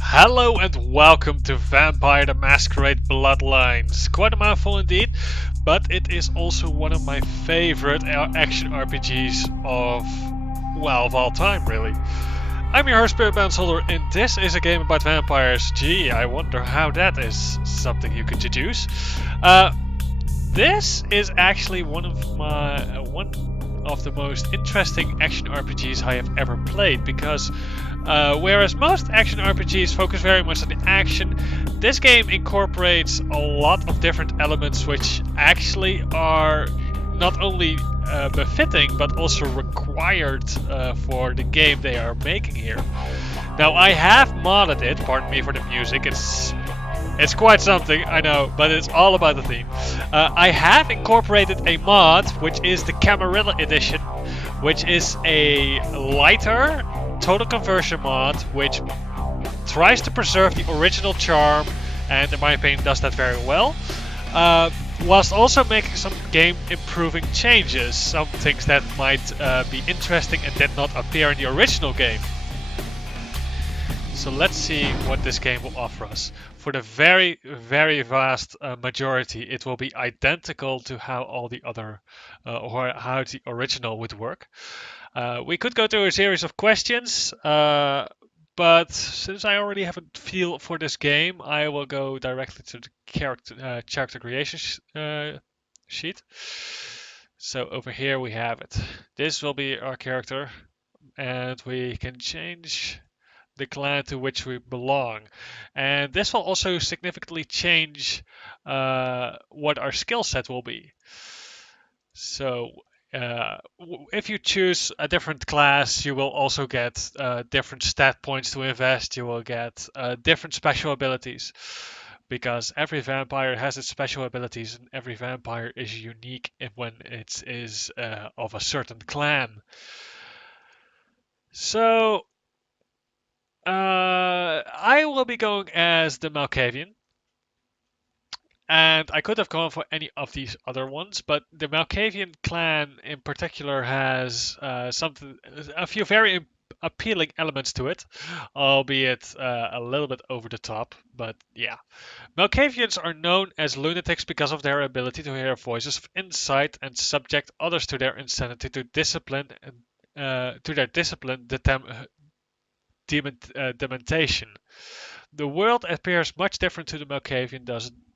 Hello and welcome to Vampire the Masquerade Bloodlines. Quite a mouthful indeed, but it is also one of my favorite action RPGs of all time, really. I'm your host, Spirit Bounceholder, and this is a game about vampires. Gee, I wonder how that is something you could deduce. Uh, this is actually one of the most interesting action RPGs I have ever played because whereas most action RPGs focus very much on the action, this game incorporates a lot of different elements which actually are not only befitting but also required for the game they are making here. Now I have modded it, pardon me for the music, it's quite something, I know, but it's all about the theme. I have incorporated a mod, which is the Camarilla edition, which is a lighter total conversion mod, which tries to preserve the original charm, and in my opinion does that very well, whilst also making some game improving changes, some things that might be interesting and did not appear in the original game. So let's see what this game will offer us. For the very, very vast majority, it will be identical to how all the other, or how the original would work. We could go through a series of questions, but since I already have a feel for this game, I will go directly to the character creation sheet. So over here we have it. This will be our character, and we can change the clan to which we belong. And this will also significantly change what our skill set will be. So if you choose a different class, you will also get different stat points to invest. You will get different special abilities because every vampire has its special abilities, and every vampire is unique when it is of a certain clan. So I will be going as the Malkavian. And I could have gone for any of these other ones, but the Malkavian clan in particular has a few very appealing elements to it, albeit a little bit over the top. But yeah, Malkavians are known as lunatics because of their ability to hear voices of insight and subject others to their insanity to discipline and to their discipline, dementation. The world appears much different to the Malkavian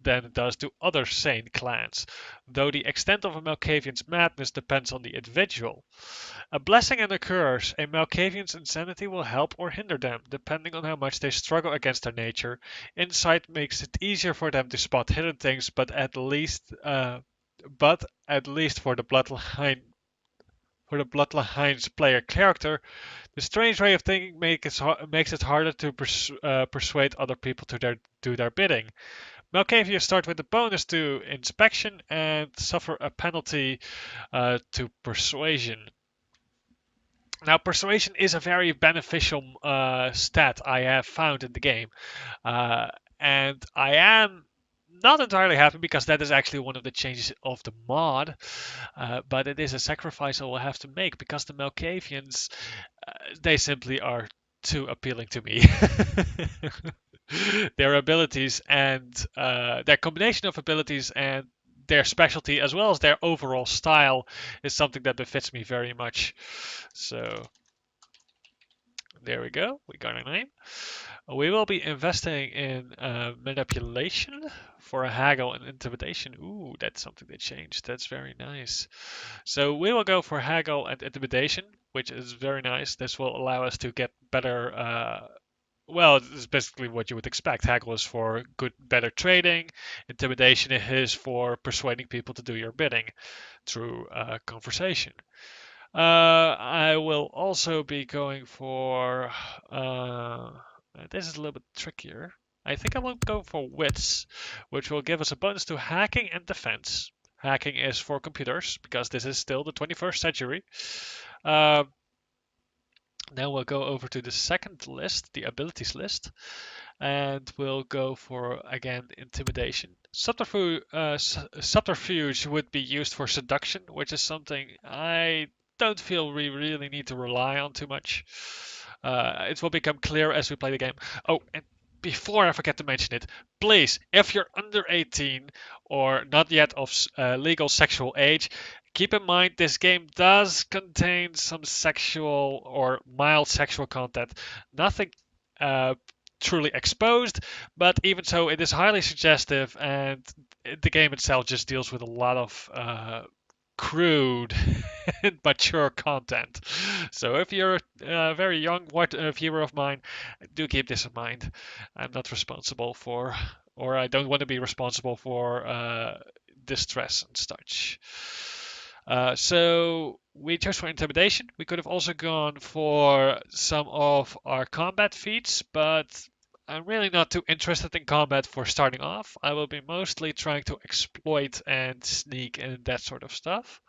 than it does to other sane clans, though the extent of a Malkavian's madness depends on the individual. A blessing and a curse, a Malkavian's insanity will help or hinder them, depending on how much they struggle against their nature. Insight makes it easier for them to spot hidden things, but at least for the Bloodlines player character, the strange way of thinking makes it harder to persuade other people to do their bidding. Malkavians start with a bonus to inspection and suffer a penalty to persuasion. Now, persuasion is a very beneficial stat I have found in the game, uh, and I am not entirely happy because that is actually one of the changes of the mod, but it is a sacrifice I will have to make because the Malkavians they simply are too appealing to me. Their abilities and their combination of abilities and their specialty, as well as their overall style, is something that befits me very much. So there we go. We got a name. We will be investing in manipulation for a haggle and intimidation. Ooh, that's something they changed. That's very nice. So we will go for haggle and intimidation, which is very nice. This will allow us to get better. Well, it's basically what you would expect. Haggle is for better trading. Intimidation is for persuading people to do your bidding through conversation. I will also be going for. This is a little bit trickier. I think I will go for wits, which will give us a bonus to hacking and defense. Hacking is for computers because this is still the 21st century. Uh, Now we'll go over to the second list, the abilities list, and we'll go for again intimidation. Subterfuge would be used for seduction, which is something I don't feel we really need to rely on too much. It will become clear as we play the game. Oh, and before I forget to mention it, please, if you're under 18 or not yet of legal sexual age, keep in mind this game does contain some sexual or mild sexual content. Nothing uh, truly exposed, but even so, it is highly suggestive, and the game itself just deals with a lot of crude and mature content. So if you're a very young viewer of mine, do keep this in mind. I'm not responsible for, or I don't want to be responsible for distress and such. So we chose for intimidation. We could have also gone for some of our combat feats, but I'm really not too interested in combat for starting off. I will be mostly trying to exploit and sneak and that sort of stuff.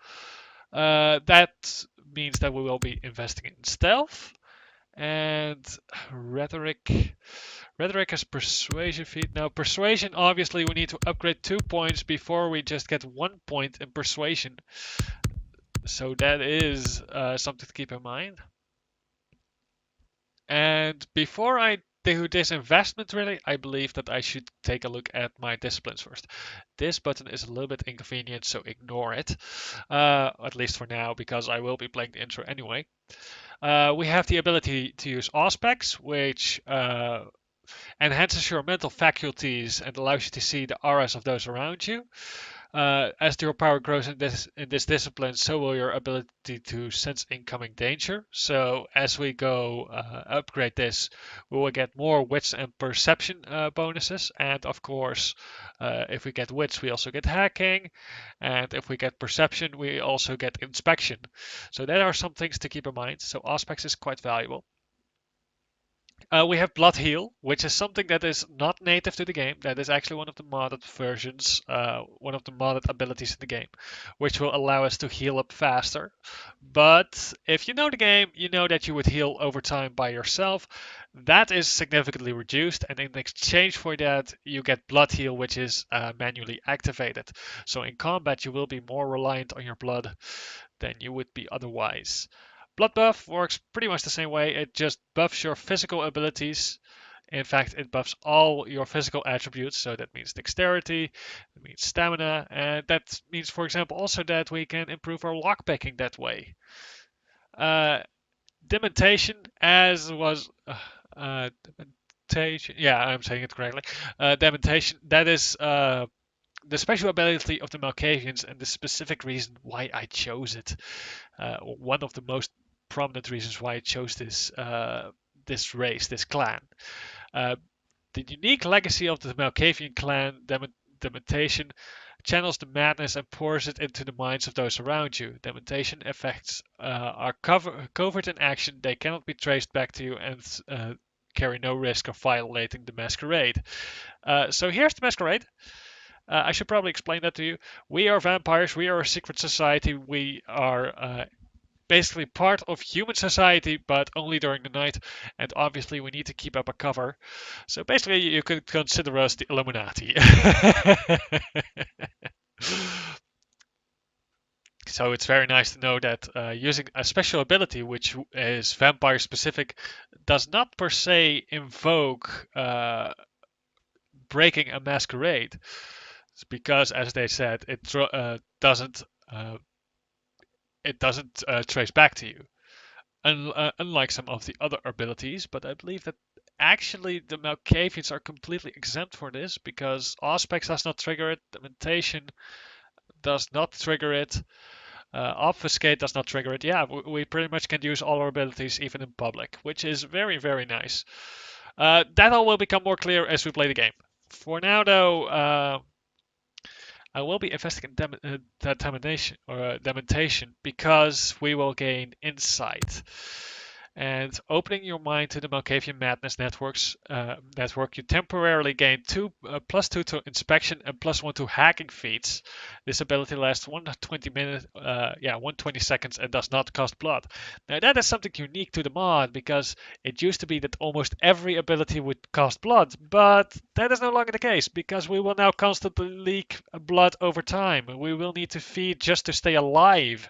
That means that we will be investing in stealth and rhetoric. Rhetoric has persuasion feat. Now, persuasion, obviously, we need to upgrade 2 points before we just get 1 point in persuasion. So that is something to keep in mind. And before I do this investment, really, I believe that I should take a look at my disciplines first. This button is a little bit inconvenient, so ignore it, at least for now, because I will be playing the intro anyway. We have the ability to use Auspex, which enhances your mental faculties and allows you to see the auras of those around you. As your power grows in this discipline, so will your ability to sense incoming danger. So as we go upgrade this, we will get more wits and perception bonuses. And of course, if we get wits, we also get hacking. And if we get perception, we also get inspection. So there are some things to keep in mind. So Auspex is quite valuable. We have Blood Heal, which is something that is not native to the game. That is actually one of the modded versions, one of the modded abilities in the game, which will allow us to heal up faster. But if you know the game, you know that you would heal over time by yourself. That is significantly reduced, and in exchange for that, you get Blood Heal, which is manually activated. So in combat, you will be more reliant on your blood than you would be otherwise. Blood buff works pretty much the same way. It just buffs your physical abilities. In fact, it buffs all your physical attributes. So that means dexterity, it means stamina, and that means, for example, also that we can improve our lockpicking that way. Dementation, as was dementation. Yeah, I'm saying it correctly. Dementation. That is the special ability of the Malkavians and the specific reason why I chose it. One of the most prominent reasons why I chose this race, this clan. The unique legacy of the Malkavian clan, Dementation, channels the madness and pours it into the minds of those around you. Dementation effects are covert in action. They cannot be traced back to you and carry no risk of violating the Masquerade. So here's the Masquerade. I should probably explain that to you. We are vampires. We are a secret society. We are basically part of human society, but only during the night. And obviously, we need to keep up a cover. So basically, you could consider us the Illuminati. So it's very nice to know that using a special ability, which is vampire specific, does not per se invoke breaking a masquerade. It's because, as they said, doesn't trace back to you, unlike some of the other abilities. But I believe that actually the Malkavians are completely exempt for this because Auspex does not trigger it, Dementation does not trigger it, Obfuscate does not trigger it. Yeah, we pretty much can use all our abilities even in public, which is very, very nice. That all will become more clear as we play the game. For now, though, I will be investing in dementation because we will gain insight. And opening your mind to the Malkavian Madness network, you temporarily gain +2 to inspection and +1 to hacking feats. This ability lasts 120 seconds and does not cost blood. Now that is something unique to the mod because it used to be that almost every ability would cost blood, but that is no longer the case because we will now constantly leak blood over time. We will need to feed just to stay alive,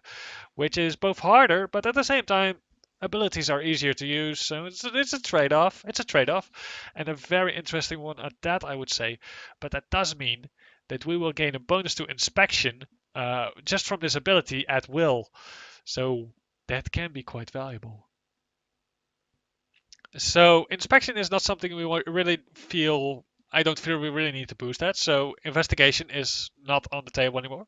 which is both harder, but at the same time abilities are easier to use, so it's a trade-off. It's a trade-off, and a very interesting one at that, I would say. But that does mean that we will gain a bonus to inspection just from this ability at will. So that can be quite valuable. So inspection is not something we really feel. I don't feel we really need to boost that. So investigation is not on the table anymore.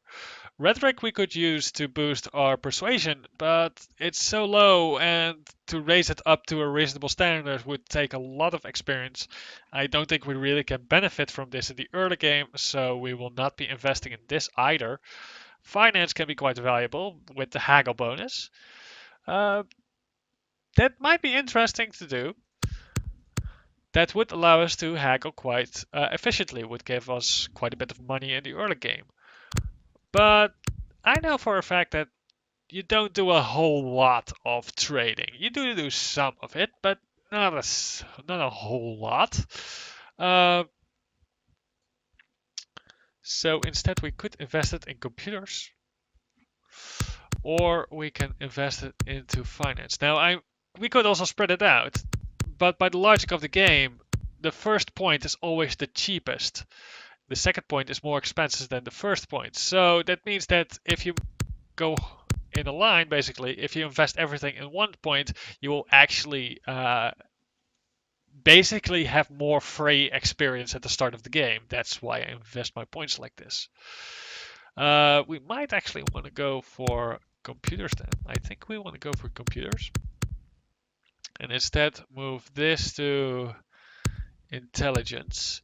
Rhetoric we could use to boost our persuasion, but it's so low, and to raise it up to a reasonable standard would take a lot of experience. I don't think we really can benefit from this in the early game, so we will not be investing in this either. Finance can be quite valuable with the haggle bonus. Uh, that might be interesting to do. That would allow us to haggle quite efficiently, would give us quite a bit of money in the early game. But I know for a fact that you don't do a whole lot of trading. You do some of it, but not a whole lot. So instead we could invest it in computers, or we can invest it into finance. Now we could also spread it out, but by the logic of the game, the first point is always the cheapest. The second point is more expensive than the first point. So that means that if you go in a line, basically, if you invest everything in one point, you will actually basically have more free experience at the start of the game. That's why I invest my points like this. We might actually want to go for computers then. I think we want to go for computers. And instead move this to intelligence.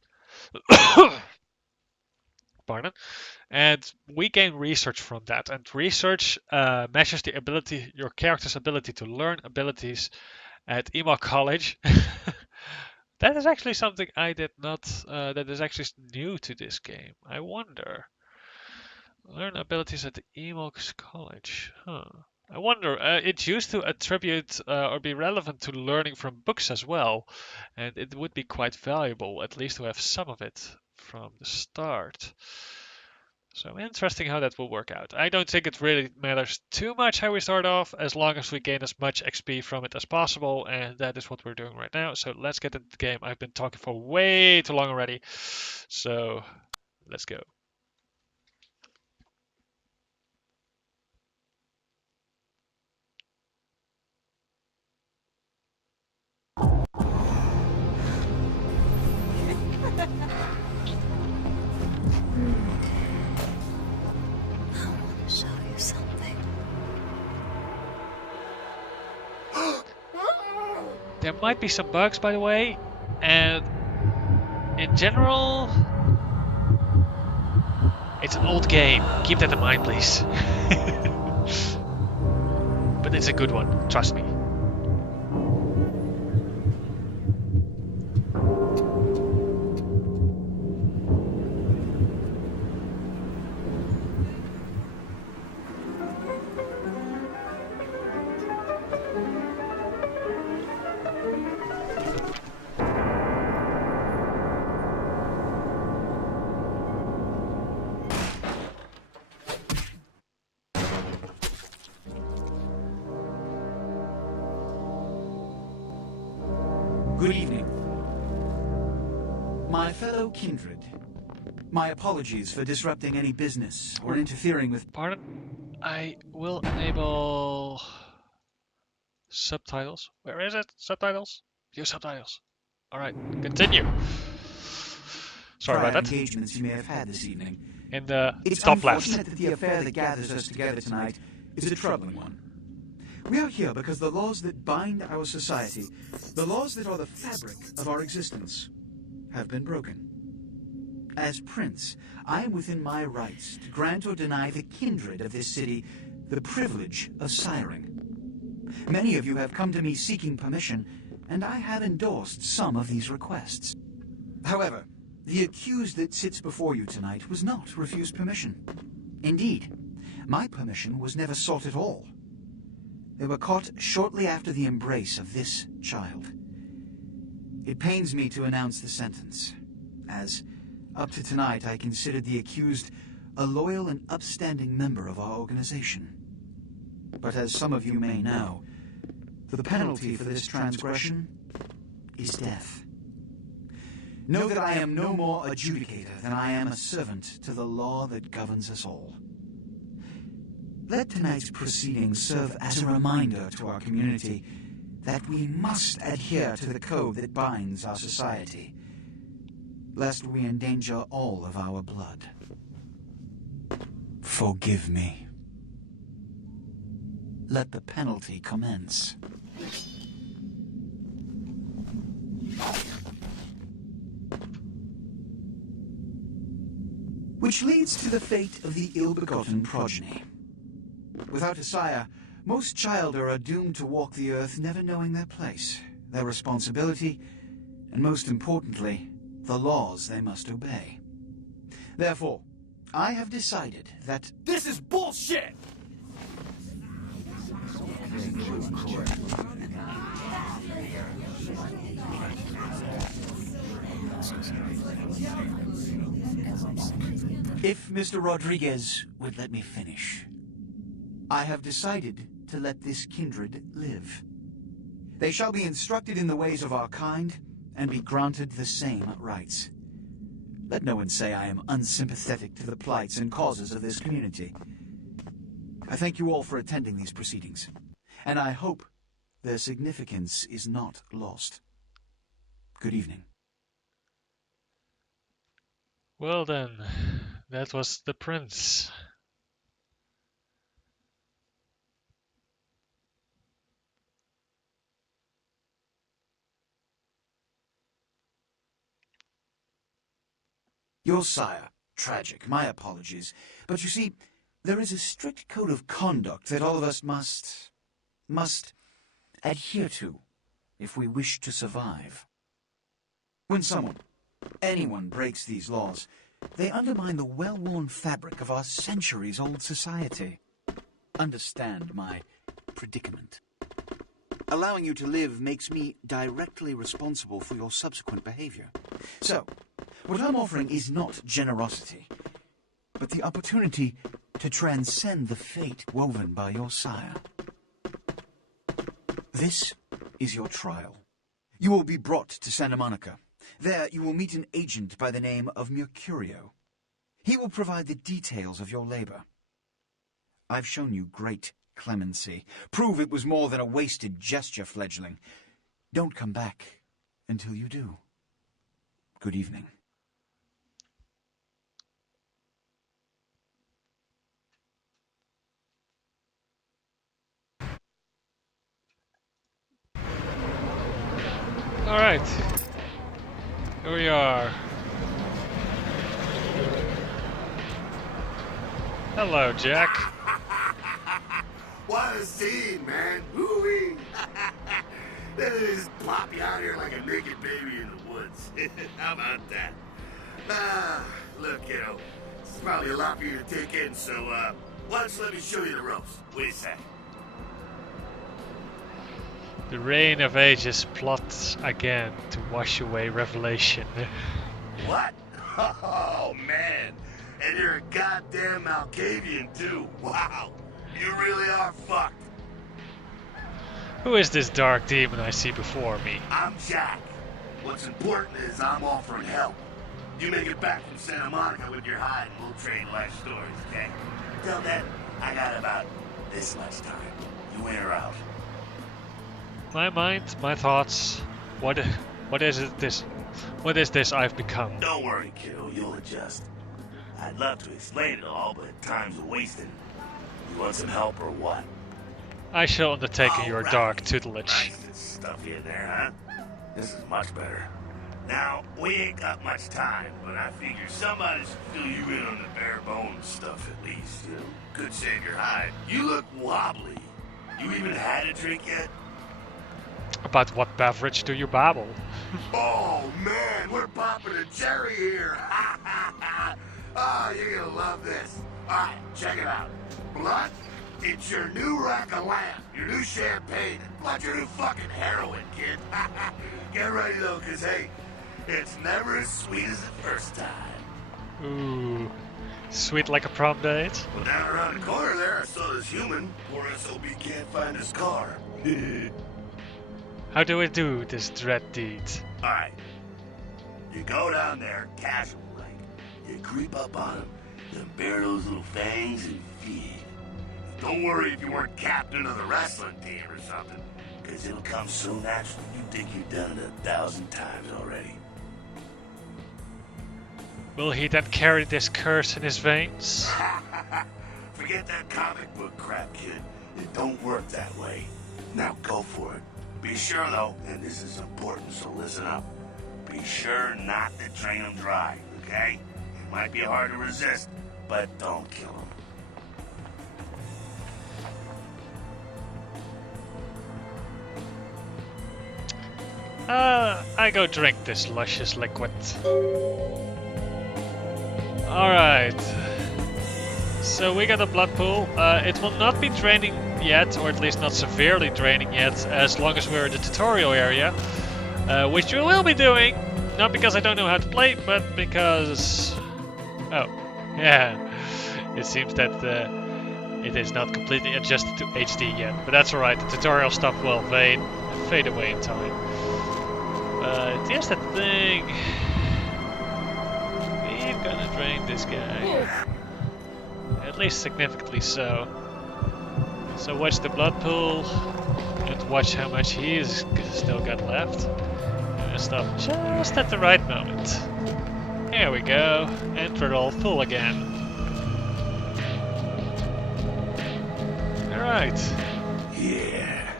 Pardon. And we gain research from that. And research measures the ability, your character's ability to learn abilities at emo college. That is actually something I did not, that is actually new to this game. I wonder. Learn abilities at the emo college. Huh. I wonder, it used to attribute or be relevant to learning from books as well. And it would be quite valuable, at least to have some of it from the start. So interesting how that will work out. I don't think it really matters too much how we start off, as long as we gain as much XP from it as possible, and that is what we're doing right now. So let's get into the game. I've been talking for way too long already, so let's go. Show you something. There might be some bugs, by the way, and in general, it's an old game. Keep that in mind, please. But it's a good one, trust me. Good evening. My fellow kindred, my apologies for disrupting any business or interfering with... Pardon? I will enable subtitles. Where is it? Subtitles? Use subtitles. Alright, continue. Sorry about that. engagements you may have had this evening. In the It's top left. unfortunate that the affair that gathers us together tonight is a troubling one. We are here because the laws that bind our society, the laws that are the fabric of our existence, have been broken. As Prince, I am within my rights to grant or deny the kindred of this city the privilege of siring. Many of you have come to me seeking permission, and I have endorsed some of these requests. However, the accused that sits before you tonight was not refused permission. Indeed, my permission was never sought at all. They were caught shortly after the embrace of this child. It pains me to announce the sentence, as up to tonight I considered the accused a loyal and upstanding member of our organization. But as some of you may know, The penalty for this transgression is death. Know that I am no more adjudicator than I am a servant to the law that governs us all. Let tonight's proceedings serve as a reminder to our community that we must adhere to the code that binds our society, lest we endanger all of our blood. Forgive me. Let the penalty commence. Which leads to the fate of the ill-begotten progeny. Without a sire, most childer are doomed to walk the earth never knowing their place, their responsibility, and most importantly, the laws they must obey. Therefore, I have decided that This is bullshit! if Mr. Rodriguez would let me finish, I have decided to let this kindred live. They shall be instructed in the ways of our kind and be granted the same rights. Let no one say I am unsympathetic to the plights and causes of this community. I thank you all for attending these proceedings, and I hope their significance is not lost. Good evening. Well then, that was the prince. Your sire, tragic, my apologies. But you see, there is a strict code of conduct that all of us must adhere to if we wish to survive. When anyone breaks these laws, they undermine the well-worn fabric of our centuries-old society. Understand my predicament. Allowing you to live makes me directly responsible for your subsequent behavior. So, what I'm offering is not generosity, but the opportunity to transcend the fate woven by your sire. This is your trial. You will be brought to Santa Monica. There you will meet an agent by the name of Mercurio. He will provide the details of your labor. I've shown you great clemency. Prove it was more than a wasted gesture, fledgling. Don't come back until you do. Good evening. Alright. Here we are. Hello, Jack. What a scene, man. Woo-wee. They just plop you out here like a naked baby in the woods. How about that? Look, kiddo. This is probably a lot for you to take in, so, why don't you let me show you the ropes? Wait a sec. The Reign of Ages plots again to wash away Revelation. What? Oh, man. And you're a goddamn Malkavian, too. Wow. You really are fucked. Who is this dark demon I see before me? I'm Jack. What's important is I'm offering help. You make it back from Santa Monica with your hide and we'll trade life stories, okay? Till then, I got about this much time. You in or out? My mind, my thoughts. What is this? What is this I've become? Don't worry, kiddo. You'll adjust. I'd love to explain it all, but time's wasting. You want some help or what? I shall undertake your Alright. dark tutelage. Nice and stuffy in there, huh? This is much better. Now, we ain't got much time, but I figure somebody should fill you in on the bare bones stuff at least. You know, could save your hide. You look wobbly. You even had a drink yet? About what beverage do you babble? Oh man, we're popping a cherry here. Oh, you're gonna love this. Alright, check it out. Blood, it's your new rack of lamb, your new champagne, plus your new fucking heroin, kid. Get ready though, cause hey, it's never as sweet as the first time. Ooh, sweet like a prom date? Well, down around the corner there, I saw this human. Poor SOB can't find his car. How do I do this dread deed? Alright. You go down there, casual like. You creep up on him, then bare those little fangs and feed. Don't worry if you weren't captain of the wrestling team or something, because it'll come so natural you think you've done it 1,000 times already. Will he then carry this curse in his veins? Forget that comic book crap, kid. It don't work that way. Now go for it. Be sure though, and this is important, so listen up. Be sure not to drain him dry, okay? It might be hard to resist, but don't kill him. I go drink this luscious liquid. Alright. So we got a blood pool. It will not be draining yet, or at least not severely draining yet, as long as we're in the tutorial area. Which we will be doing, not because I don't know how to play, but because... Oh, yeah. It seems that it is not completely adjusted to HD yet, but that's alright. The tutorial stuff will fade away in time. Here's the thing. We're gonna drain this guy. At least significantly so. So watch the blood pool and watch how much he is still got left. And stop just at the right moment. Here we go. And we're all full again. Alright. Yeah.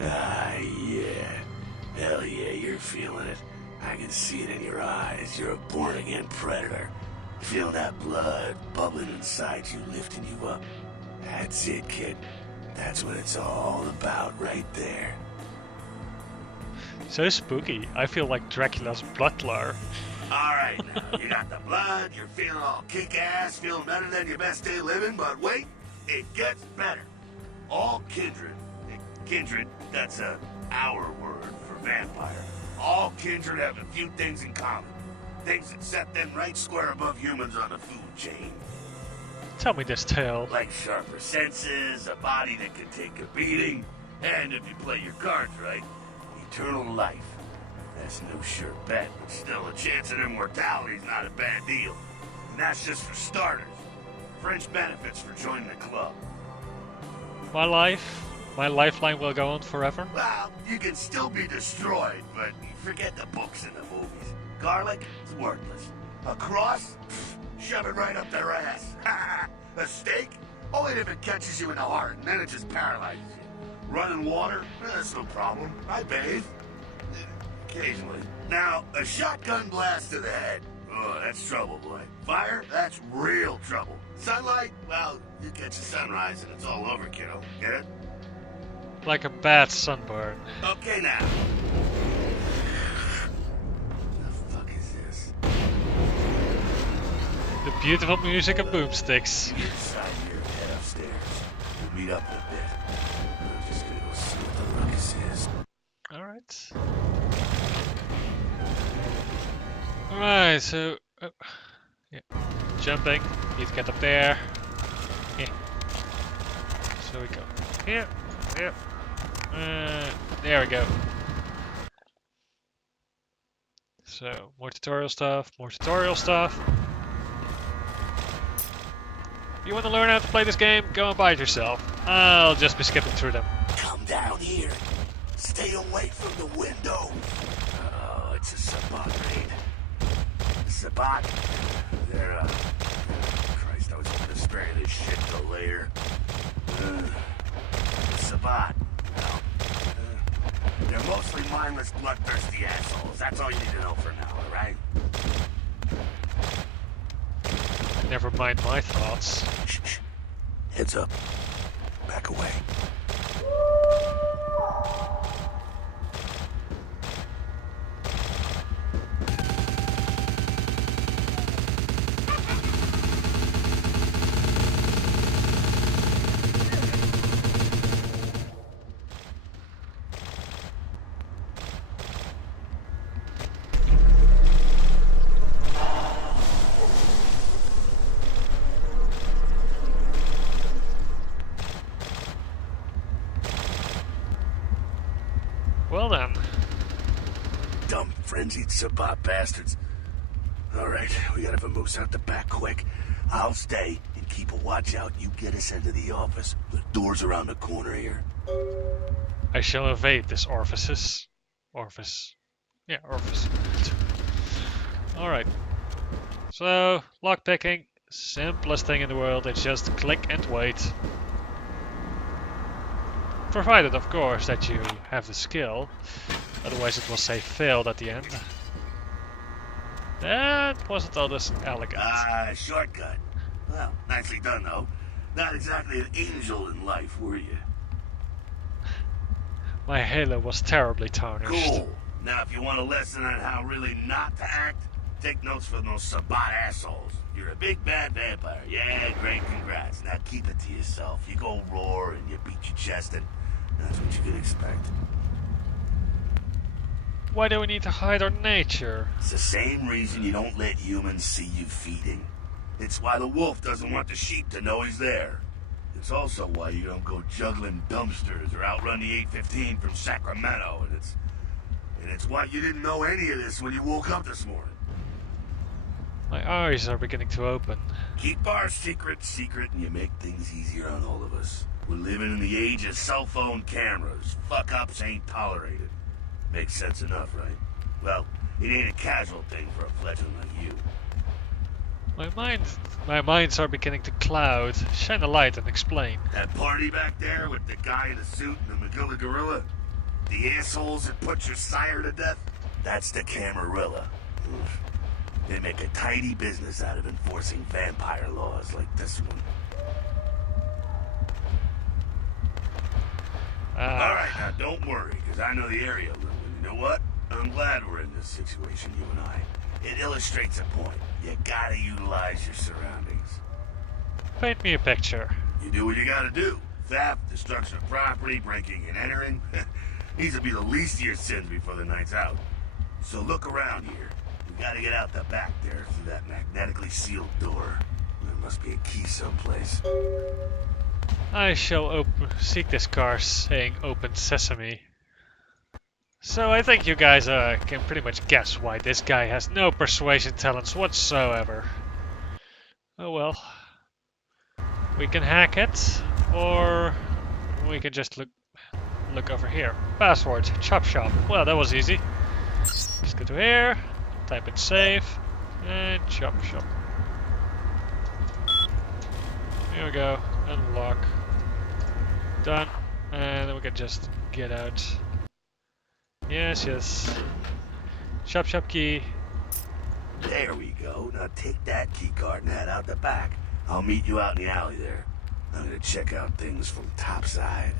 Yeah. Hell yeah, you're feeling it. I can see it in your eyes. You're a born-again predator. Feel that blood bubbling inside you, lifting you up. That's it, kid. That's what it's all about right there. So spooky. I feel like Dracula's bloodlar. Alright, now, you got the blood, you're feeling all kick-ass, feeling better than your best day living, but wait, it gets better. All kindred, that's our word for vampire. All kindred have a few things in common. Things that set them right square above humans on the food chain. Tell me this tale. Like sharper senses, a body that can take a beating, and if you play your cards right, eternal life. That's no sure bet, but still a chance at immortality is not a bad deal. And that's just for starters. Fringe benefits for joining the club. My lifeline will go on forever. Well, you can still be destroyed, but forget the books and the movies. Garlic is worthless. A cross? Pfft, shove it right up their ass. A stake? Only if it catches you in the heart, and then it just paralyzes you. Running water? That's no problem. I bathe. Occasionally. Now, a shotgun blast to the head. Oh, that's trouble, boy. Fire? That's real trouble. Sunlight? Well, you catch the sunrise and it's all over, kiddo. Get it? Like a bad sunburn. Okay, now. The fuck is this? The beautiful music of boomsticks. Inside here, head upstairs. We'll meet up in a bit. I'm just gonna go see what the ruckus is. Alright. Alright, so... yeah. Jumping. Need to get up there. Yeah. So we go here. Here. There we go. So, more tutorial stuff, more tutorial stuff. If you want to learn how to play this game, go and buy it yourself. I'll just be skipping through them. Come down here. Stay away from the window. Oh, it's a Sabat raid. Sabat? They're, Christ, I was hoping to spare you this shit till later. Sabat. Well, they're mostly mindless, bloodthirsty assholes. That's all you need to know for now, alright? Never mind my thoughts. Shh. Heads up. Back away. frenzied Sabbat bastards. Alright, we gotta vamoose out the back quick. I'll stay and keep a watch out. You get us into the office. The door's around the corner here. I shall evade this orifice. Orifice. Yeah, orifice. Alright. So, lockpicking. Simplest thing in the world. It's just click and wait. Provided, of course, that you have the skill. Otherwise it will say failed at the end. That wasn't all this elegant. Shortcut. Well, nicely done, though. Not exactly an angel in life, were you? My halo was terribly tarnished. Cool. Now, if you want a lesson on how really not to act, take notes from those Sabbat assholes. You're a big bad vampire. Yeah, great, congrats. Now keep it to yourself. You go roar and you beat your chest, and that's what you can expect. Why do we need to hide our nature? It's the same reason you don't let humans see you feeding. It's why the wolf doesn't want the sheep to know he's there. It's also why you don't go juggling dumpsters or outrun the 815 from Sacramento, and it's why you didn't know any of this when you woke up this morning. My eyes are beginning to open. Keep our secret, and you make things easier on all of us. We're living in the age of cell phone cameras. Fuck-ups ain't tolerated. Makes sense enough, right? Well, it ain't a casual thing for a fledgling like you. My minds are beginning to cloud. Shine a light and explain. That party back there with the guy in the suit and the Magilla gorilla? The assholes that put your sire to death? That's the Camarilla. Oof. They make a tidy business out of enforcing vampire laws like this one. Alright, now don't worry, because I know the area a little. And you know what? I'm glad we're in this situation, you and I. It illustrates a point. You gotta utilize your surroundings. Paint me a picture. You do what you gotta do. Theft, destruction of property, breaking and entering. These will be the least of your sins before the night's out. So look around here. We gotta get out the back there through that magnetically sealed door. There must be a key someplace. I shall seek this car saying open sesame. So I think you guys can pretty much guess why this guy has no persuasion talents whatsoever. Oh well. We can hack it, or we can just look over here. Password, chop shop. Well, that was easy. Just go to here, type in save, and chop shop. Here we go, unlock. Done, and then we can just get out. Yes, yes. Chop shop key. There we go. Now take that key card and head out the back. I'll meet you out in the alley there. I'm gonna check out things from topside.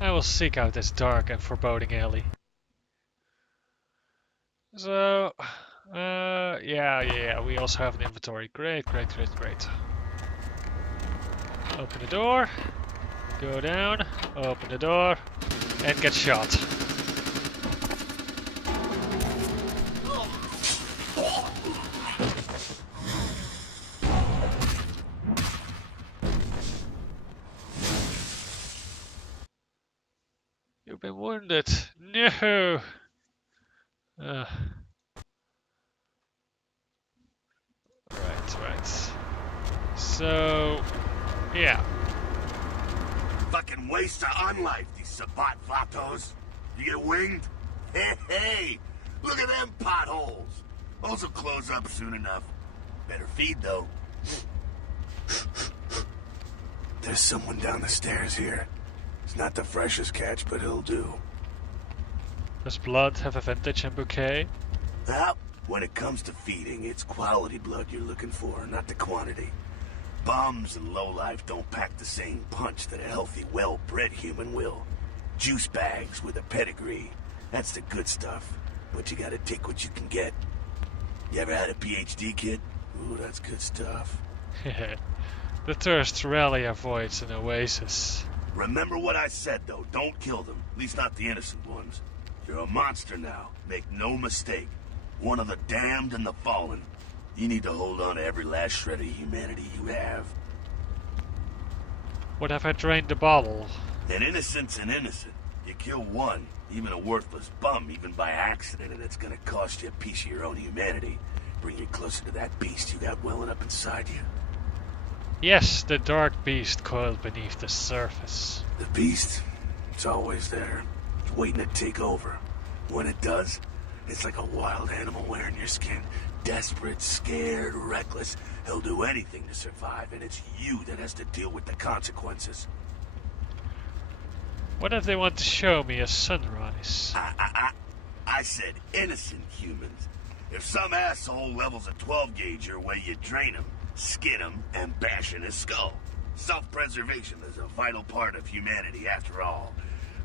I will seek out this dark and foreboding alley. So, yeah, we also have an inventory. Great. Open the door, go down, open the door, and get shot. You've been wounded. No. Right. So, yeah. Fucking waste of unlife, these Sabbat vatos. You get winged? Hey, look at them potholes. Those will close up soon enough. Better feed, though. There's someone down the stairs here. It's not the freshest catch, but it'll do. Does blood have a vintage and bouquet? Well, when it comes to feeding, it's quality blood you're looking for, not the quantity. Bums and lowlife don't pack the same punch that a healthy, well-bred human will. Juice bags with a pedigree. That's the good stuff. But you gotta take what you can get. You ever had a PhD, kid? Ooh, that's good stuff. The thirst rarely avoids an oasis. Remember what I said, though. Don't kill them. At least not the innocent ones. You're a monster now. Make no mistake. One of the damned and the fallen. You need to hold on to every last shred of humanity you have. What have I drained the bottle? An innocent's an innocent. You kill one, Even a worthless bum, even by accident, and it's gonna cost you a piece of your own humanity. Bring you closer to that beast you got welling up inside you. Yes, the dark beast coiled beneath the surface. The beast, it's always there. It's waiting to take over. When it does, it's like a wild animal wearing your skin. Desperate, scared, reckless. He'll do anything to survive, and it's you that has to deal with the consequences. What if they want to show me a sunrise? I said innocent humans. If some asshole levels a 12 gauge your way, you drain him, skin him, and bash in his skull. Self-preservation is a vital part of humanity, after all.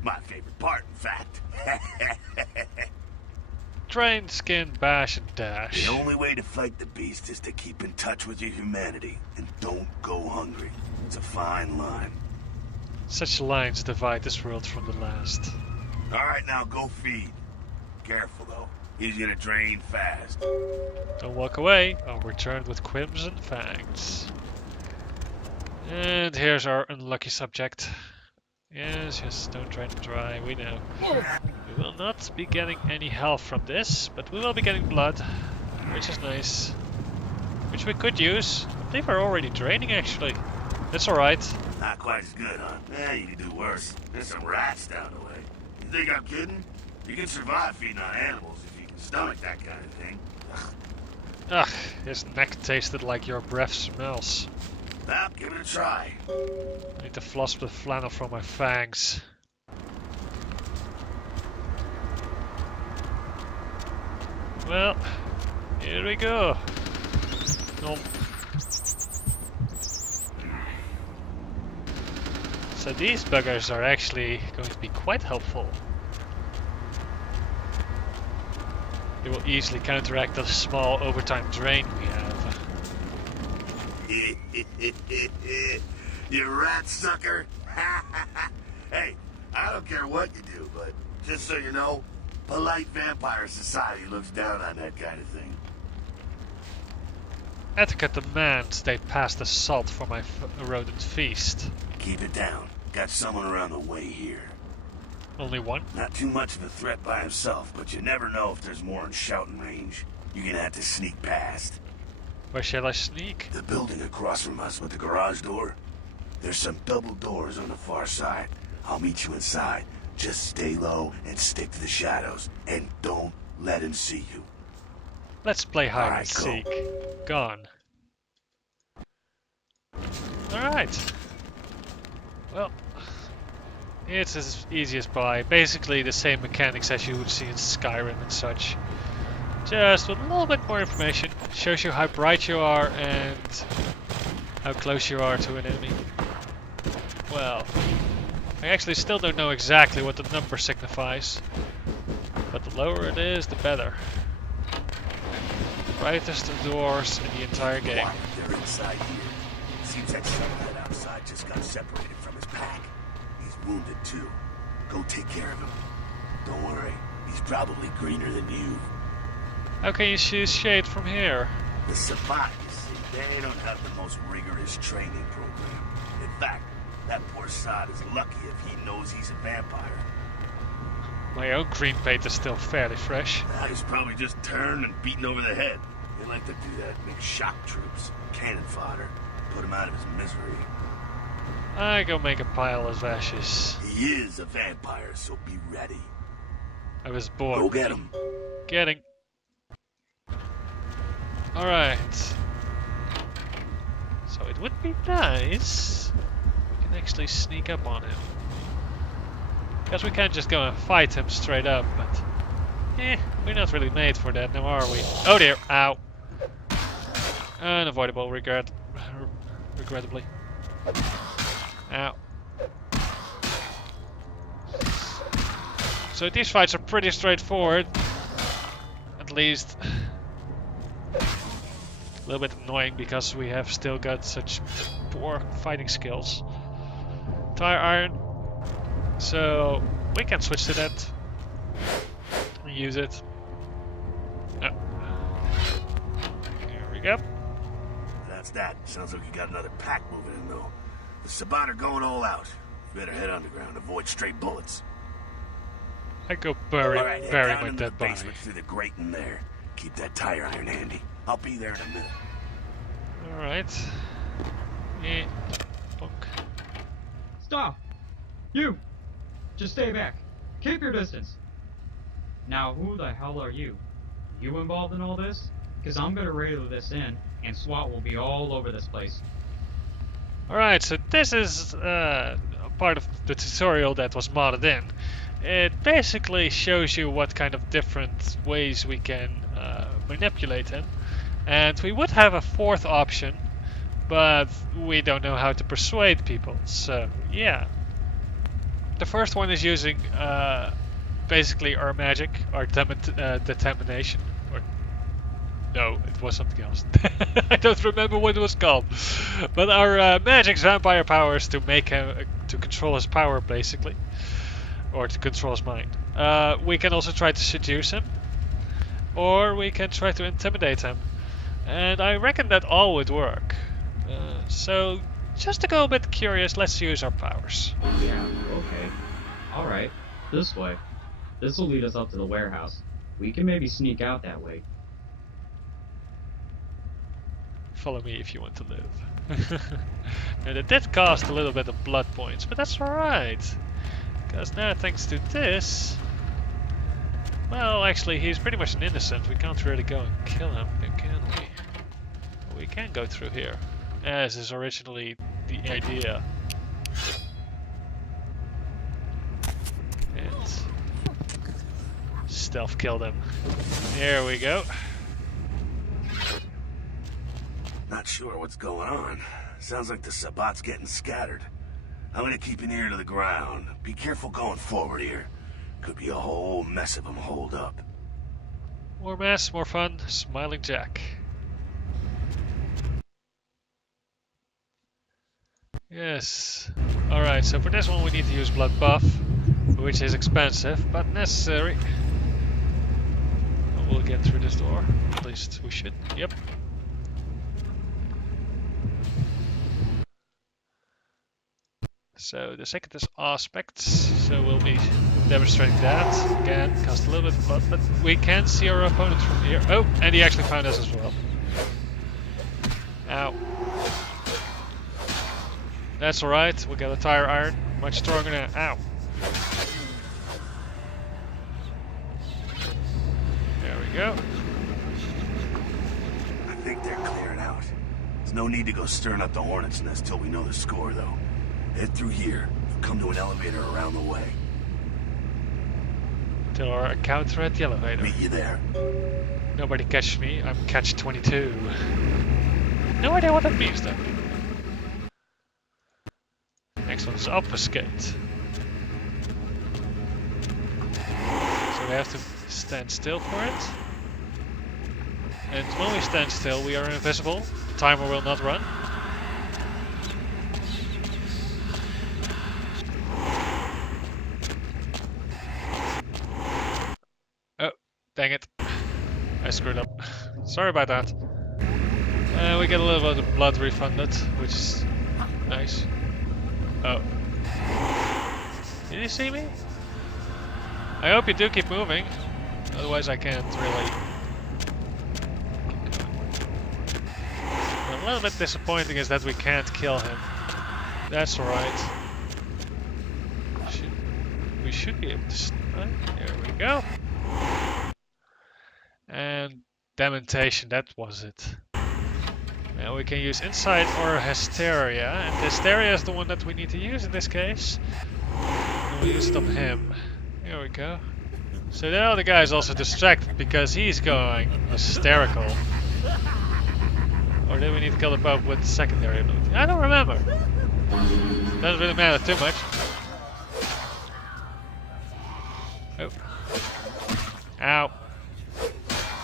My favorite part, in fact. Drain, skin, bash, and dash. The only way to fight the beast is to keep in touch with your humanity, and don't go hungry. It's a fine line. Such lines divide this world from the last. Alright, now go feed. Careful, though. He's gonna drain fast. Don't walk away, I'll return with crimson fangs. And here's our unlucky subject. Yes, don't drain them dry, we know. We will not be getting any health from this, but we will be getting blood, which is nice. Which we could use. I believe we're already draining, actually. That's alright. Not quite as good, huh? Yeah, you can do worse. There's some rats down the way. You think I'm kidding? You can survive feeding on animals if you can stomach that kind of thing. Ugh, his neck tasted like your breath smells. Well, give it a try. I need to floss the flannel from my fangs. Well, here we go. Nom. So these buggers are actually going to be quite helpful. They will easily counteract the small overtime drain we have. You rat sucker! Hey, I don't care what you do, but just so you know, polite vampire society looks down on that kind of thing. Etiquette demands they pass the salt for my rodent feast. Keep it down. Got someone around the way here. Only one? Not too much of a threat by himself, but you never know if there's more in shouting range. You're gonna have to sneak past. Where shall I sneak? The building across from us with the garage door. There's some double doors on the far side. I'll meet you inside. Just stay low and stick to the shadows. And don't let him see you. Let's play hide and Alright, seek. Gone. Alright. Well, it's as easy as pie. Basically the same mechanics as you would see in Skyrim and such. Just with a little bit more information. Shows you how bright you are and how close you are to an enemy. Well, I actually still don't know exactly what the number signifies. But the lower it is, the better. Brightest of doors in the entire game. They're inside here. Seems that someone outside just got separated from his pack. He's wounded too. Go take care of him. Don't worry, he's probably greener than you. How can you see shade from here? The Sabbat, you see, they don't have the most rigorous training program. In fact, that poor sod is lucky if he knows he's a vampire. My own green paint is still fairly fresh. He's probably just turned and beaten over the head. They like to do that, make shock troops, cannon fodder, put him out of his misery. I go make a pile of ashes. He is a vampire, so be ready. I was born. Go get him. Getting. Alright. So it would be nice. We can actually sneak up on him. Because we can't just go and fight him straight up, but... we're not really made for that now, are we? Oh dear, ow. Unavoidable, regrettably. Ow. So these fights are pretty straightforward. At least. A little bit annoying because we have still got such poor fighting skills. Tire iron. So we can switch to that and use it. Oh. Here we go. That's that. Sounds like you got another pack moving in though. The Sabbat are going all out. You better head underground, avoid stray bullets. I go All right, head bury down my into the dead body. basement through the grate in there. Keep that tire iron handy. I'll be there in a minute. Alright. Yeah. Bonk. Stop! You! Just stay back. Keep your distance. Now, who the hell are you? You involved in all this? Because I'm gonna radio this in, and SWAT will be all over this place. Alright, so this is part of the tutorial that was modded in. It basically shows you what kind of different ways we can manipulate him. And we would have a fourth option, but we don't know how to persuade people, so yeah. The first one is using basically our magic, our determination. Or no, it was something else. I don't remember what it was called. But our magic's vampire powers to make him to control his power, basically, or to control his mind. We can also try to seduce him, or we can try to intimidate him. And I reckon that all would work. So, just to go a bit curious, let's use our powers. Yeah, okay. Alright, this way. This will lead us up to the warehouse. We can maybe sneak out that way. Follow me if you want to live. And it did cost a little bit of blood points, but that's alright. Because now, thanks to this... Well, actually, he's pretty much an innocent. We can't really go and kill him, can we? We can go through here, as is originally the idea. And stealth kill them. There we go. Not sure what's going on. Sounds like the Sabbat's getting scattered. I'm gonna keep an ear to the ground. Be careful going forward here. Could be a whole mess of them holed up. More mess, more fun. Smiling Jack. Yes. Alright, so for this one we need to use blood buff, which is expensive, but necessary. We'll get through this door. At least we should. Yep. So the second is aspects, so we'll be demonstrating that. Again, cost a little bit of blood, but we can see our opponent from here. Oh, and he actually found us as well. Ow. That's alright, we got a tire iron, much stronger now. Ow. There we go. I think they're clearing out. There's no need to go stirring up the hornet's nest till we know the score, though. Head through here. Come to an elevator around the way. Till our encounter at the elevator. Meet you there. Nobody catch me, I'm catch 22. No idea what that means though. Next one is obfuscate. So we have to stand still for it. And when we stand still, we are invisible. The timer will not run. Oh, dang it. I screwed up. Sorry about that. We get a little bit of blood refunded, which is nice. Oh. Did you see me? I hope you do keep moving. Otherwise I can't really keep going. A little bit disappointing is that we can't kill him. That's alright. We should be able to... Right? There we go. And dementation, that was it. Now we can use insight or hysteria, and hysteria is the one that we need to use in this case. And we'll use it on him. Here we go. So now the guy is also distracted because he's going hysterical. Or do we need to kill the Pope with secondary ability? I don't remember. Doesn't really matter too much. Oh. Ow.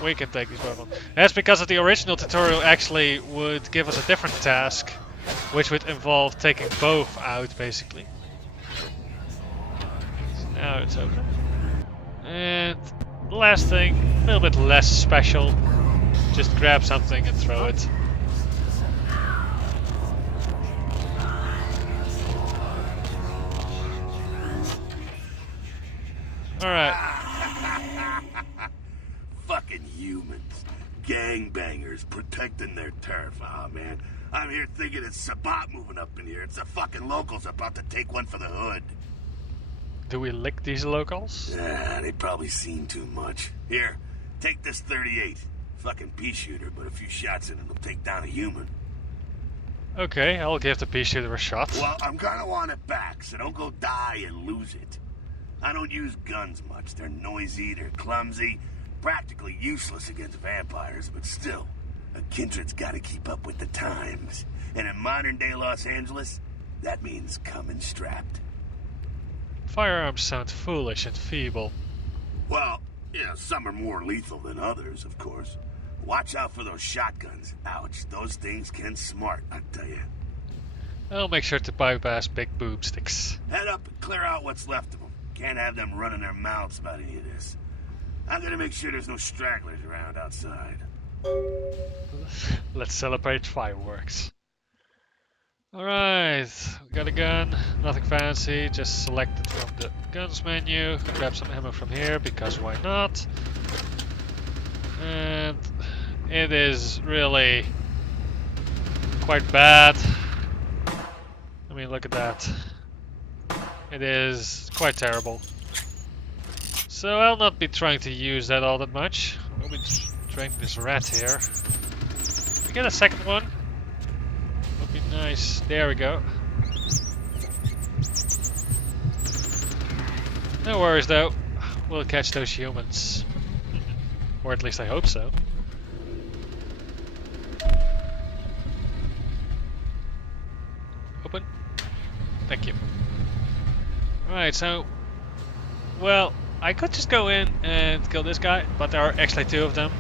We can take these weapons. That's because of the original tutorial actually would give us a different task, which would involve taking both out, basically. So now it's open. And the last thing, a little bit less special. Just grab something and throw it. Alright. Fucking humans. Gangbangers protecting their turf. Ah, man. I'm here thinking it's Sabat moving up in here. It's the fucking locals about to take one for the hood. Do we lick these locals? Ah, they probably seen too much. Here, take this 38. Fucking pea shooter, but a few shots in it'll take down a human. Okay, I'll give the pea shooter a shot. Well, I'm gonna want it back, so don't go die and lose it. I don't use guns much. They're noisy, they're clumsy, practically useless against vampires, but still, a kindred's gotta keep up with the times. And in modern-day Los Angeles, that means coming strapped. Firearms sound foolish and feeble. Well, yeah, some are more lethal than others, of course. Watch out for those shotguns. Ouch, those things can smart, I tell you. I'll make sure to bypass big boomsticks. Head up and clear out what's left of them. Can't have them running their mouths about any of this. I'm gonna make sure there's no stragglers around outside. Let's celebrate fireworks. Alright, we got a gun, nothing fancy, just select it from the guns menu, grab some ammo from here, because why not? And it is really quite bad. I mean, look at that. It is quite terrible. So I'll not be trying to use that all that much. I'll be trying this rat here. We get a second one. Would be nice. There we go. No worries though. We'll catch those humans. Or at least I hope so. Open. Thank you. Alright, so... Well, I could just go in and kill this guy, but there are actually two of them.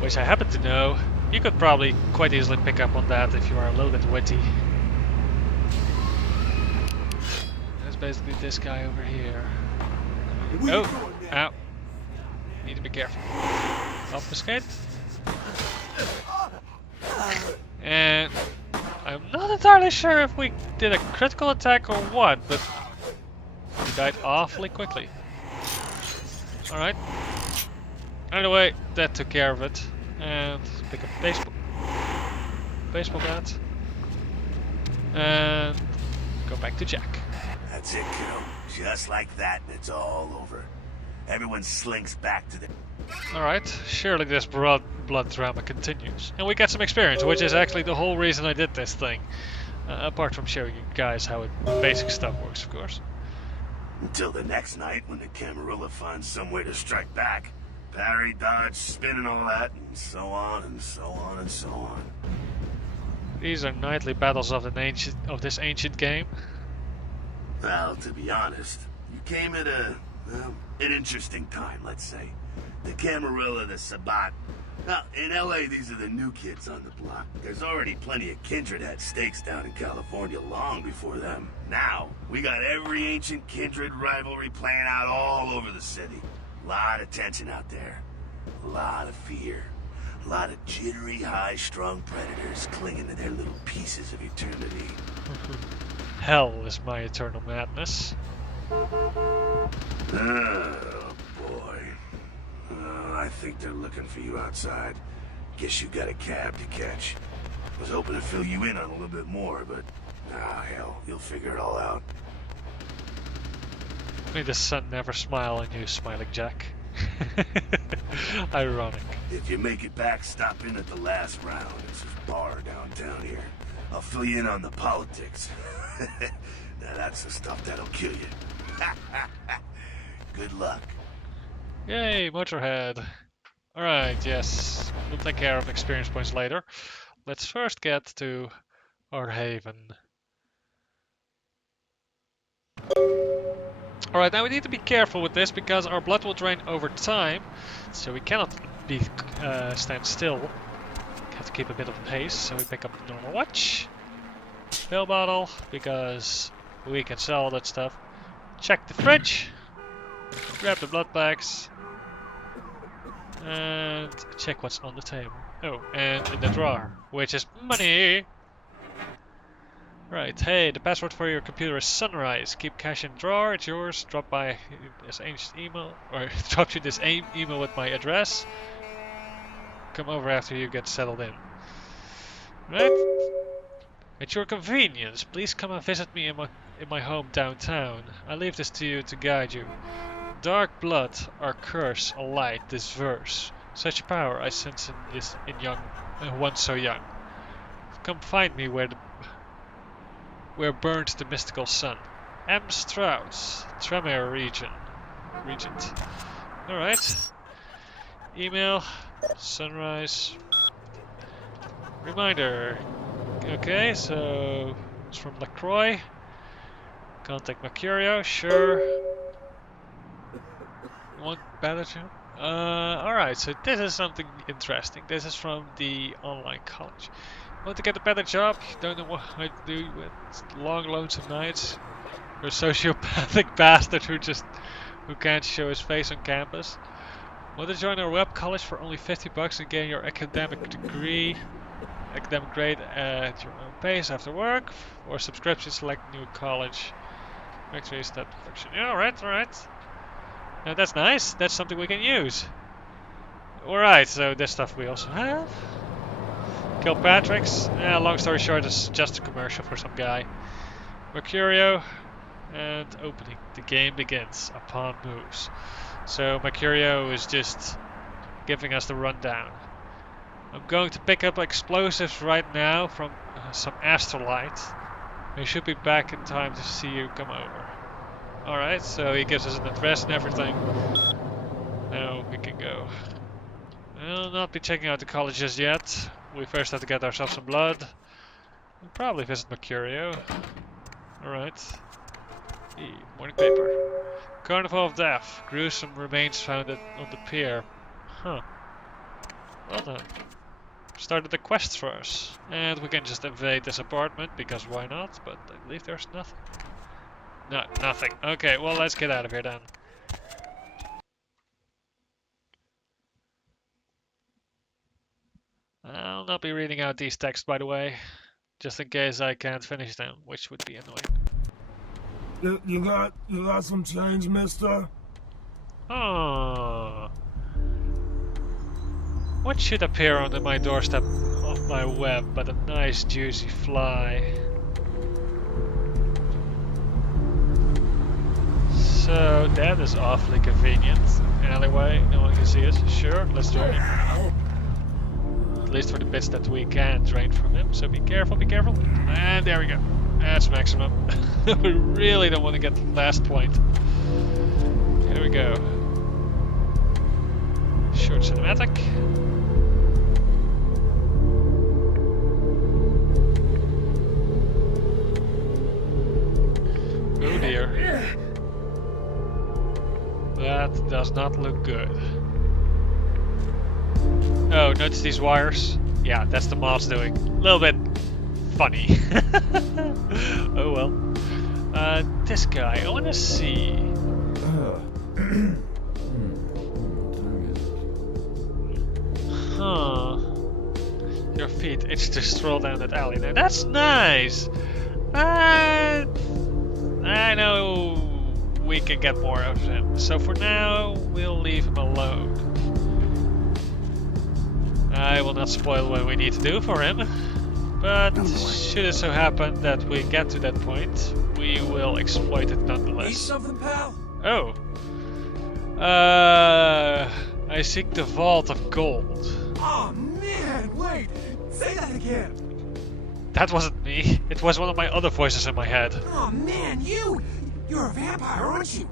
Which I happen to know. You could probably quite easily pick up on that if you are a little bit witty. That's basically this guy over here. Oh! Ow! Need to be careful. Obfuscate. And I'm not entirely sure if we did a critical attack or what, but he died awfully quickly. Alright. Anyway, that took care of it. And pick up baseball bat. And go back to Jack. That's it, kiddo. Just like that, and it's all over. Everyone slinks back to the... Alright, surely this blood drama continues. And we get some experience, which is actually the whole reason I did this thing. Apart from showing you guys how basic stuff works, of course. Until the next night, when the Camarilla finds some way to strike back. Parry, dodge, spin and all that, and so on and so on and so on. These are nightly battles of this ancient game. Well, to be honest, you came at an interesting time, let's say. The Camarilla, the Sabat. Now, in LA, these are the new kids on the block. There's already plenty of kindred had stakes down in California long before them. Now, we got every ancient kindred rivalry playing out all over the city. A lot of tension out there. A lot of fear. A lot of jittery, high-strung predators clinging to their little pieces of eternity. Hell is my eternal madness. Oh, boy. I think they're looking for you outside. Guess you got a cab to catch. Was hoping to fill you in on a little bit more, but... hell, you'll figure it all out. May the sun never smile on you, Smiling Jack. Ironic. If you make it back, stop in at the last round. It's a bar downtown here. I'll fill you in on the politics. Now that's the stuff that'll kill you. Good luck. Yay, Motorhead. Alright, yes. We'll take care of experience points later. Let's first get to our haven. Alright, now we need to be careful with this because our blood will drain over time. So we cannot stand still. We have to keep a bit of pace, so we pick up the normal watch. Pill bottle, because we can sell all that stuff. Check the fridge. Grab the blood bags. And check what's on the table. Oh, and in the drawer, which is money. Right, hey, the password for your computer is Sunrise. Keep cash in drawer, it's yours. Drop by this ancient email, or drop you this email with my address. Come over after you get settled in. Right? At your convenience, please come and visit me in my home downtown. I leave this to you to guide you. Dark blood, our curse, a light, this verse. Such power I sense in one so young. Come find me where burns the mystical sun. M. Strauss, Tremere Regent. Alright. Email, Sunrise. Reminder. Okay, so it's from LaCroix. Contact Mercurio, sure. Want better job? Alright, so this is something interesting. This is from the online college. Want to get a better job? You don't know what I do with long lonesome nights? You're a sociopathic bastard who can't show his face on campus. Want to join our web college for only $50 and gain your academic grade at your own pace after work, or subscription select new college. Actually, step function. Yeah, alright. Now that's nice. That's something we can use. Alright, so this stuff we also have. Kilpatrick's. Yeah, long story short, it's just a commercial for some guy. Mercurio. And opening. The game begins upon moves. So Mercurio is just giving us the rundown. I'm going to pick up explosives right now from some astrolite. We should be back in time to see you come over. Alright, so he gives us an address and everything. Now we can go. I'll not be checking out the college just yet. We first have to get ourselves some blood. We'll probably visit Mercurio. Alright. Morning paper. Carnival of Death. Gruesome remains found on the pier. Huh. Well done. Started the quest for us. And we can just invade this apartment, because why not? But I believe there's nothing. No, nothing. Okay, well let's get out of here then. I'll not be reading out these texts, by the way. Just in case I can't finish them, which would be annoying. You got some change, mister? Oh. What should appear on my doorstep of my web but a nice juicy fly? So that is awfully convenient. Alleyway, no one can see us. Sure, let's join him. At least for the bits that we can drain from him. So be careful, be careful. And there we go. That's maximum. We really don't want to get the last point. Here we go. Short cinematic. Oh dear. That does not look good. Oh, notice these wires? Yeah, that's the mods doing. A little bit funny. Oh well. This guy, I want to see. Huh. Your feet itch to stroll down that alley. Now that's nice. I know we can get more out of him. So for now, we'll leave him alone. I will not spoil what we need to do for him. But should it so happen that we get to that point, we will exploit it nonetheless. Need something, pal? Oh. I seek the vault of gold. Oh man, wait! Say that again! That wasn't me. It was one of my other voices in my head. Oh man, you're a vampire, aren't you?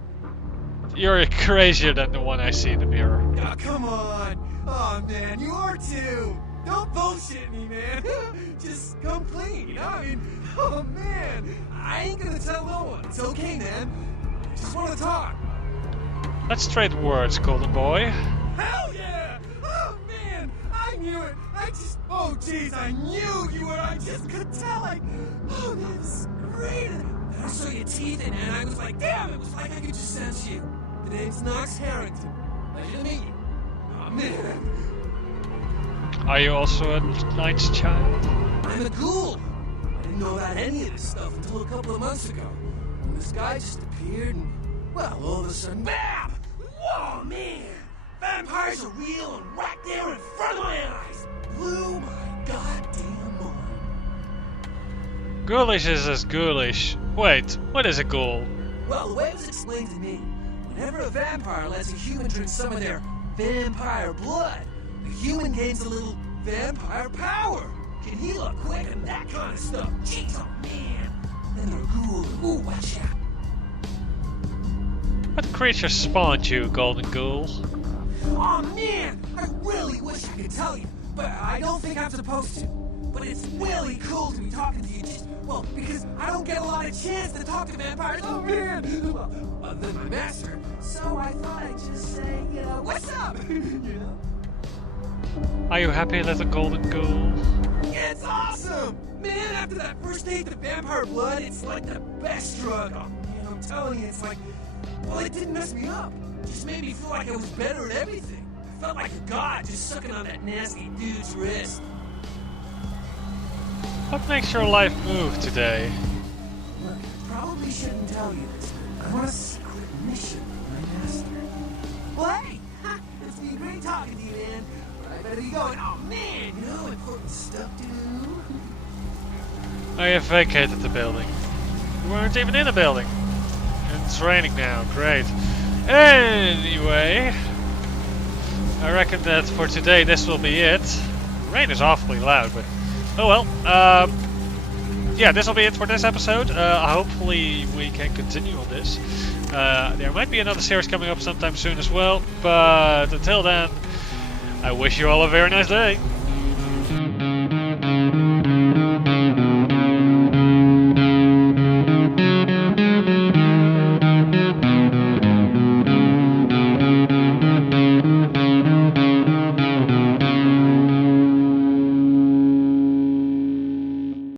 You're crazier than the one I see in the mirror. Oh, come on! Oh man, you are too! Don't bullshit me, man! Just come clean, you know? I mean, oh man! I ain't gonna tell no one. It's okay, man. I just wanna talk. Let's trade words, golden boy. Hell yeah! Oh man! I knew it! Oh jeez, I knew you were! I just could tell! Oh, that's great! And I saw your teeth in it, and I was like, damn! It was like I could just sense you. The name's Knox Harrington. Pleasure to meet you. Oh man! Are you also a knight's child? I'm a ghoul! I didn't didn't know about any of this stuff until a couple of months ago. When this guy just appeared and, well, all of a sudden, BAM! Whoa, man! Vampires are real and right there in front of my eyes! Blew my goddamn mind. Ghoulish is as ghoulish. Wait, what is a ghoul? Well, the way it was explained to me, whenever a vampire lets a human drink some of their vampire blood, the human gains a little vampire power. Can heal up quick and that kind of stuff. Jeez, oh man. Then they're a ghoul. Ooh, watch out. What creature spawned you, Golden Ghoul? Oh man, I really wish I could tell you, but I don't think I'm supposed to. But it's really cool to be talking to you just, well, because I don't get a lot of chance to talk to vampires. Oh man! Well, other than my master. So I thought I'd just say, you know, what's up? You know? Are you happy, little Golden Ghoul? It's awesome! Man, after that first date to vampire blood, it's like the best drug. Oh man, I'm telling you, it's like, well, it didn't mess me up. It just made me feel like I was better at everything. I felt like a god just sucking on that nasty dude's wrist. What makes your life move today? Look, I probably shouldn't tell you this, but I'm on a secret mission with my master. Well, hey! It's been great talking to you, man. But I better be going. Oh, man! You know, important stuff to do. I have vacated the building. You weren't even in the building. And it's raining now, great. Anyway, I reckon that for today this will be it. The rain is awfully loud, but oh well. Yeah, this will be it for this episode. Hopefully we can continue on this. There might be another series coming up sometime soon as well, but until then, I wish you all a very nice day.